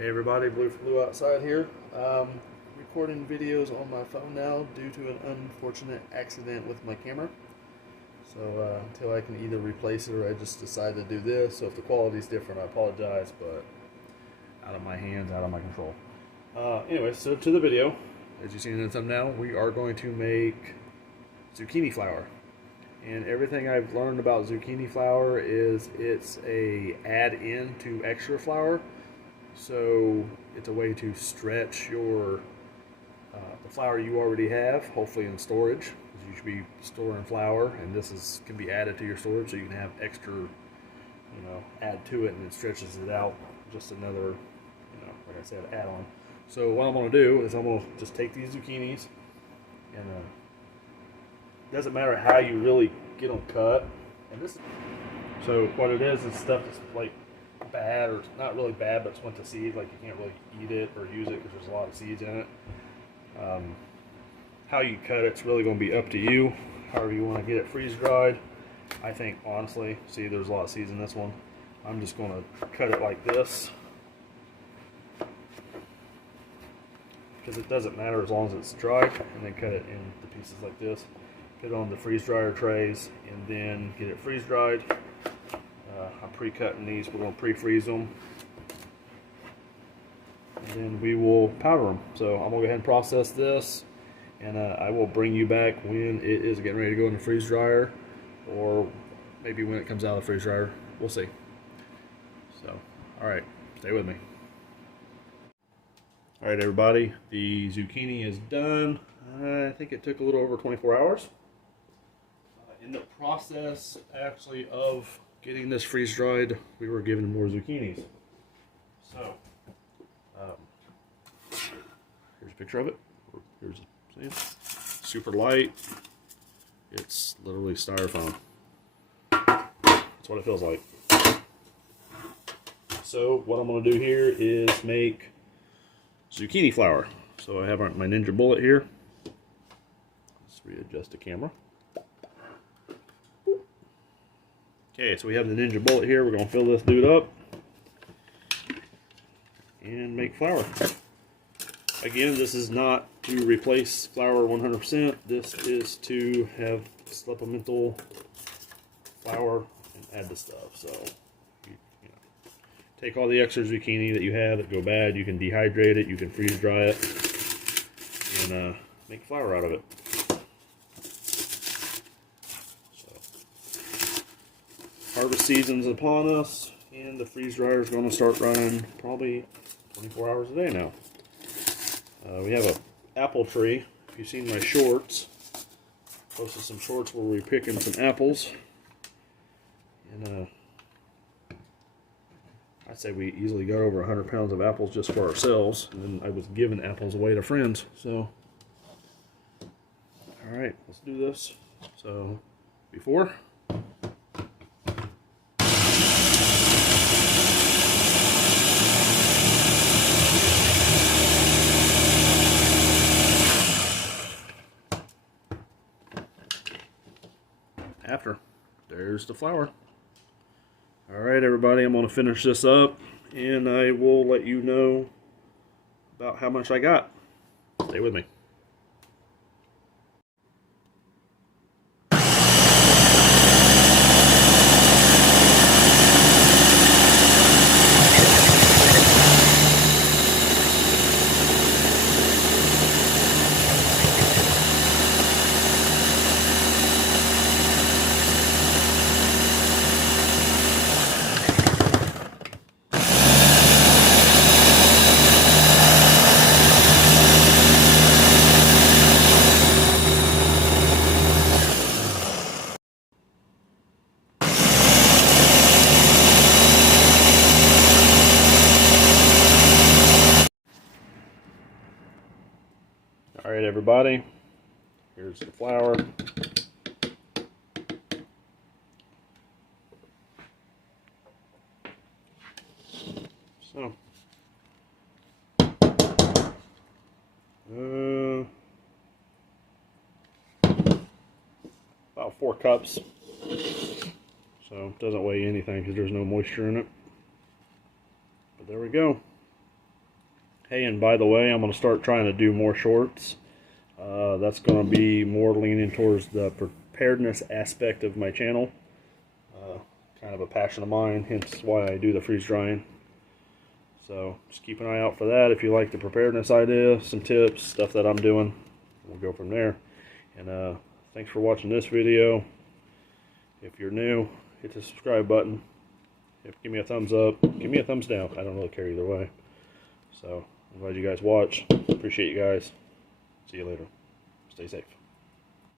Hey everybody, Blue outside here. Recording videos on my phone now due to an unfortunate accident with my camera. So until I can either replace it or I just decide to do this. So if the quality is different, I apologize, but out of my hands, out of my control. Anyway, so to the video. As you've seen in the thumbnail, we are going to make zucchini flour. And everything I've learned about zucchini flour is it's a add-in to extra flour. So it's a way to stretch your the flour you already have, hopefully in storage, because you should be storing flour, and this can be added to your storage, so you can have extra, add to it, and it stretches it out. Just another, like I said, add-on. So what I'm going to do is I'm going to just take these zucchinis, and it doesn't matter how you really get them cut. And so what it is stuff that's like bad, or not really bad, but it's went to seed, like you can't really eat it or use it because there's a lot of seeds in it. How you cut it's really going to be up to you, however you want to get it freeze dried. I think honestly, see there's a lot of seeds in this one, I'm just going to cut it like this, because it doesn't matter as long as it's dry, and then cut it into pieces like this, put it on the freeze dryer trays, and then get it freeze dried. I'm pre-cutting these. We're going to pre-freeze them, and then we will powder them. So I'm going to go ahead and process this, and I will bring you back when it is getting ready to go in the freeze dryer, or maybe when it comes out of the freeze dryer. We'll see. So, alright, stay with me. Alright everybody, the zucchini is done. I think it took a little over 24 hours. In the process, actually, of getting this freeze dried, we were given more zucchinis. So, here's a picture of it. See it? Super light. It's literally styrofoam. That's what it feels like. So, what I'm going to do here is make zucchini flour. So I have my Ninja bullet here. Let's readjust the camera. Okay, so we have the Ninja bullet here. We're going to fill this dude up and make flour. Again, this is not to replace flour 100%. This is to have supplemental flour and add the stuff. So, take all the extra zucchini that you have that go bad. You can dehydrate it. You can freeze dry it, and make flour out of it. Harvest season's upon us, and the freeze dryer is going to start running probably 24 hours a day now. We have an apple tree. If you've seen my shorts, posted some shorts where we're picking some apples, and I'd say we easily got over 100 pounds of apples just for ourselves, and then I was giving apples away to friends. So, all right, let's do this. So, before. After. There's the flour. Alright everybody, I'm going to finish this up, and I will let you know about how much I got. Stay with me. Alright everybody, here's the flour. So, about 4 cups. So it doesn't weigh anything because there's no moisture in it. But there we go. Hey, and by the way, I'm going to start trying to do more shorts. That's going to be more leaning towards the preparedness aspect of my channel. Kind of a passion of mine, hence why I do the freeze drying. So just keep an eye out for that. If you like the preparedness idea, some tips, stuff that I'm doing, we'll go from there. And thanks for watching this video. If you're new, hit the subscribe button. Give me a thumbs up, give me a thumbs down. I don't really care either way. So I'm glad you guys watch. Appreciate you guys. See you later. Stay safe.